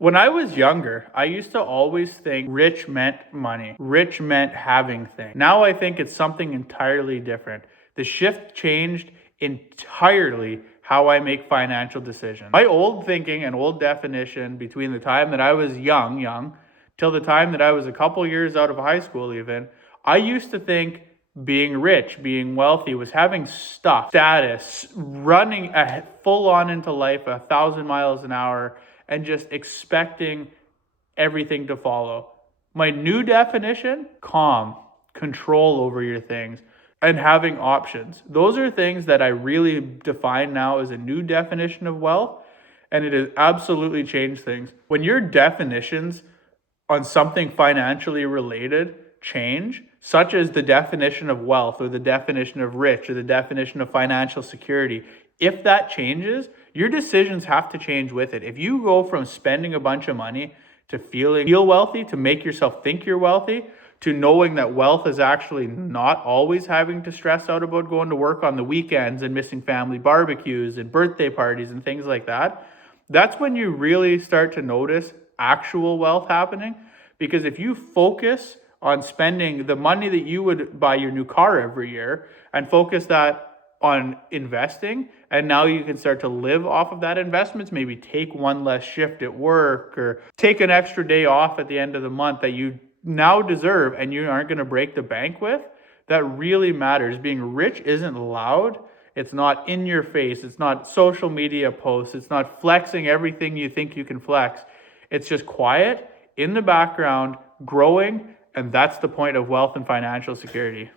When I was younger, I used to always think rich meant money. Rich meant having things. Now I think it's something entirely different. The shift changed entirely how I make financial decisions. My old thinking and old definition between the time that I was young, till the time that I was a couple years out of high school even, I used to think being rich, being wealthy was having stuff, status, running a full on into life 1,000 miles an hour and just expecting everything to follow. My new definition: calm, control over your things, and having options. Those are things that I really define now as a new definition of wealth, and it has absolutely changed things. When your definitions on something financially related change, such as the definition of wealth or the definition of rich or the definition of financial security, if that changes, your decisions have to change with it. If you go from spending a bunch of money to feel wealthy, to make yourself think you're wealthy, to knowing that wealth is actually not always having to stress out about going to work on the weekends and missing family barbecues and birthday parties and things like that, that's when you really start to notice actual wealth happening. Because if you focus on spending the money that you would buy your new car every year and focus that on investing, and now you can start to live off of that investments, maybe take one less shift at work or take an extra day off at the end of the month that you now deserve and you aren't going to break the bank with, that really matters. Being rich isn't loud. It's not in your face. It's not social media posts. It's not flexing everything you think you can flex. It's just quiet in the background, growing, and that's the point of wealth and financial security.